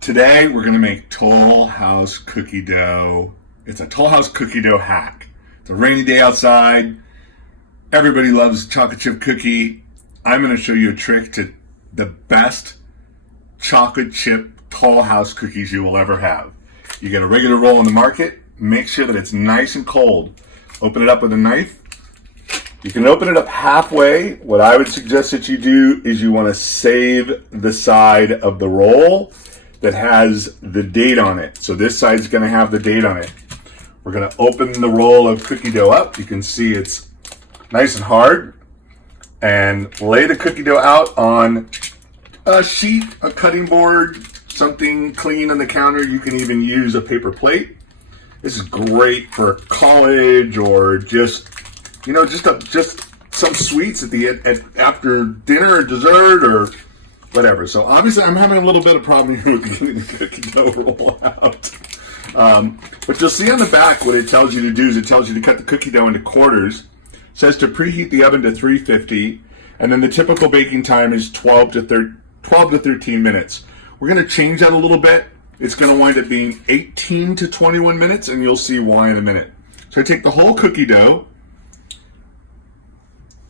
Today we're going to make Tollhouse cookie dough. It's a Tollhouse cookie dough hack. It's a rainy day outside. Everybody loves chocolate chip cookie. I'm going to show you a trick to the best chocolate chip Tollhouse cookies you will ever have. You get a regular roll in the market. Make sure that it's nice and cold. Open it up with a knife. You can open it up halfway. What I would suggest that you do is you want to save the side of the roll that has the date on it. So this side's going to have the date on it. We're going to open the roll of cookie dough up. You can see it's nice and hard. And lay the cookie dough out on a sheet, a cutting board, something clean on the counter. You can even use a paper plate. This is great for college or just some sweets after dinner or dessert or whatever. So obviously I'm having a little bit of problem here with getting the cookie dough roll out. But you'll see on the back what it tells you to do is it tells you to cut the cookie dough into quarters. It says to preheat the oven to 350, and then the typical baking time is 12 to 13 minutes. We're going to change that a little bit. It's going to wind up being 18 to 21 minutes, and you'll see why in a minute. So I take the whole cookie dough,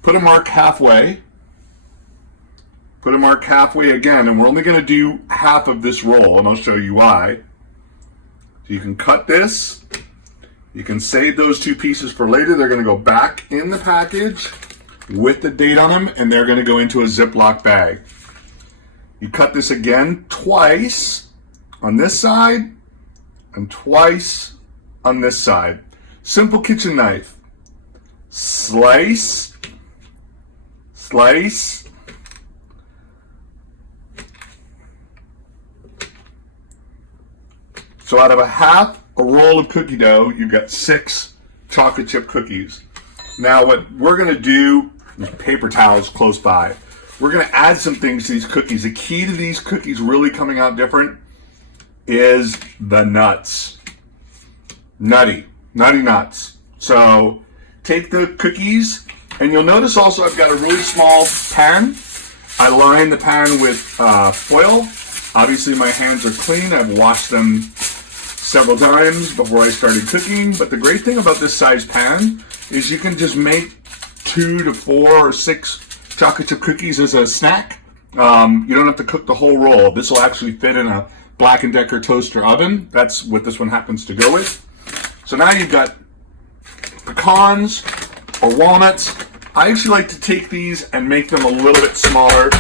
put a mark halfway, put a mark halfway again, and we're only going to do half of this roll, and I'll show you why. So you can cut this. You can save those two pieces for later. They're going to go back in the package with the date on them, and they're going to go into a Ziploc bag. You cut this again twice on this side and twice on this side. Simple kitchen knife. Slice, slice, so out of a roll of cookie dough, you've got 6 chocolate chip cookies. Now what we're going to do, there's paper towels close by. We're going to add some things to these cookies. The key to these cookies really coming out different is the nuts. Nutty nuts. So take the cookies, and you'll notice also I've got a really small pan. I line the pan with foil. Obviously my hands are clean. I've washed them several times before I started cooking. But the great thing about this size pan is you can just make 2 to 4 or 6 chocolate chip cookies as a snack. You don't have to cook the whole roll. This will actually fit in a Black & Decker toaster oven. That's what this one happens to go with. So now you've got pecans or walnuts. I actually like to take these and make them a little bit smaller.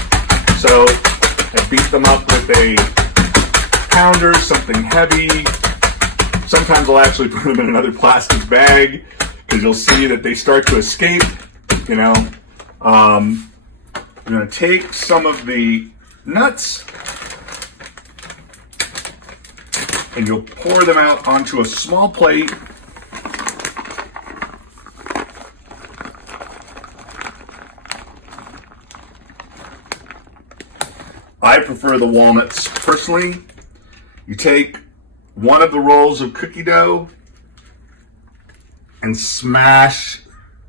So I beat them up with a pounder, something heavy. Sometimes I'll actually put them in another plastic bag because you'll see that they start to escape. I'm going to take some of the nuts and you'll pour them out onto a small plate. I prefer the walnuts personally. You take one of the rolls of cookie dough and smash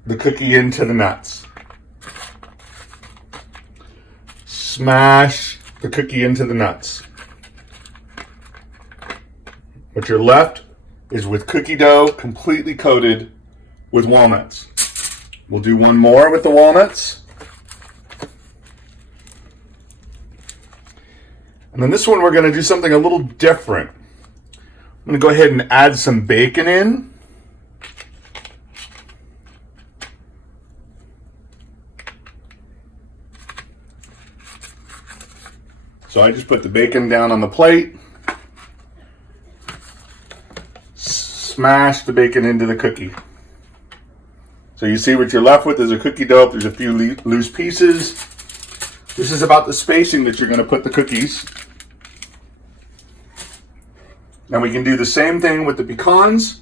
the cookie into the nuts. Smash the cookie into the nuts. What you're left is with cookie dough completely coated with walnuts. We'll do one more with the walnuts. And then this one we're going to do something a little different. I'm going to go ahead and add some bacon in. So I just put the bacon down on the plate. Smash the bacon into the cookie. So you see what you're left with is a cookie dough. There's a few loose pieces. This is about the spacing that you're going to put the cookies. Now we can do the same thing with the pecans.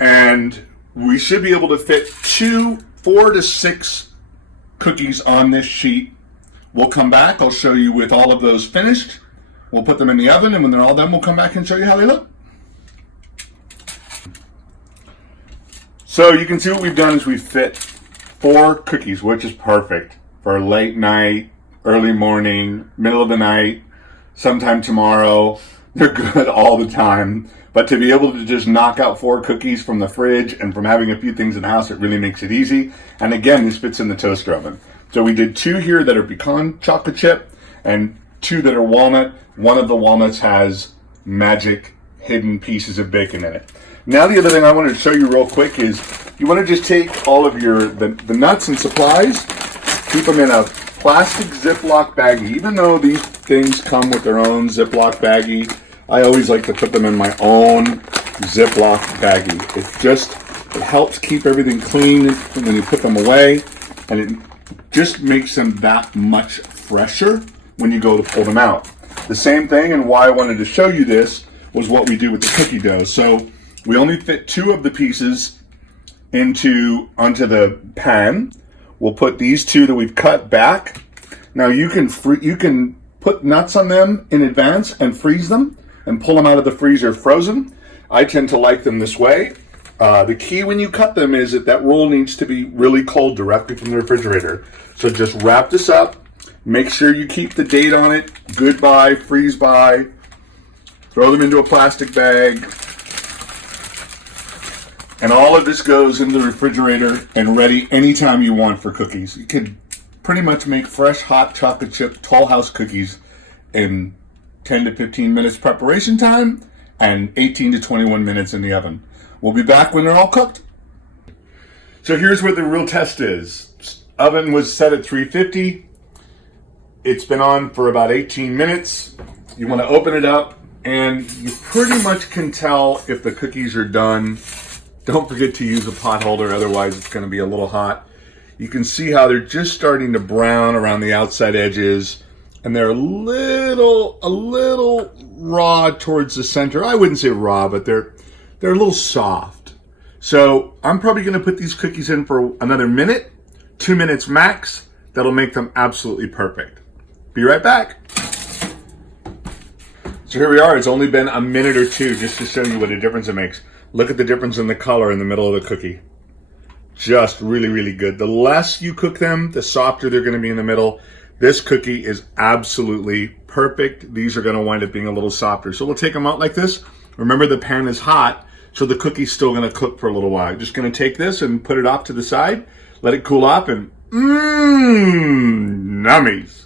And we should be able to fit 4 to 6 cookies on this sheet. We'll come back. I'll show you with all of those finished. We'll put them in the oven, and when they're all done, we'll come back and show you how they look. So you can see what we've done is we've fit 4 cookies, which is perfect for late night, early morning, middle of the night. sometime tomorrow. They're good all the time. But to be able to just knock out 4 cookies from the fridge and from having a few things in the house, it really makes it easy. And again, this fits in the toaster oven. So we did 2 here that are pecan chocolate chip and 2 that are walnut. One of the walnuts has magic hidden pieces of bacon in it. Now the other thing I wanted to show you real quick is you want to just take all of the nuts and supplies, keep them in a plastic Ziploc baggie. Even though these things come with their own Ziploc baggie, I always like to put them in my own Ziploc baggie. It helps keep everything clean when you put them away, and it just makes them that much fresher when you go to pull them out. The same thing, and why I wanted to show you this, was what we do with the cookie dough. So we only fit 2 of the pieces onto the pan. We'll put these 2 that we've cut back. Now you can put nuts on them in advance and freeze them and pull them out of the freezer frozen. I tend to like them this way. The key when you cut them is that roll needs to be really cold directly from the refrigerator. So just wrap this up. Make sure you keep the date on it. Goodbye, freeze by. Throw them into a plastic bag. And all of this goes into the refrigerator and ready anytime you want for cookies. You could pretty much make fresh, hot chocolate chip Tollhouse cookies in 10 to 15 minutes preparation time and 18 to 21 minutes in the oven. We'll be back when they're all cooked. So here's where the real test is. Oven was set at 350. It's been on for about 18 minutes. You want to open it up and you pretty much can tell if the cookies are done. Don't forget to use a pot holder, otherwise it's going to be a little hot. You can see how they're just starting to brown around the outside edges, and they're a little raw towards the center. I wouldn't say raw, but they're a little soft. So I'm probably going to put these cookies in for another minute, 2 minutes max. That'll make them absolutely perfect. Be right back. So here we are. It's only been a minute or 2 just to show you what a difference it makes. Look at the difference in the color in the middle of the cookie. Just really, really good. The less you cook them, the softer they're going to be in the middle. This cookie is absolutely perfect. These are going to wind up being a little softer. So we'll take them out like this. Remember, the pan is hot, so the cookie's still going to cook for a little while. Just going to take this and put it off to the side, let it cool off, and nummies.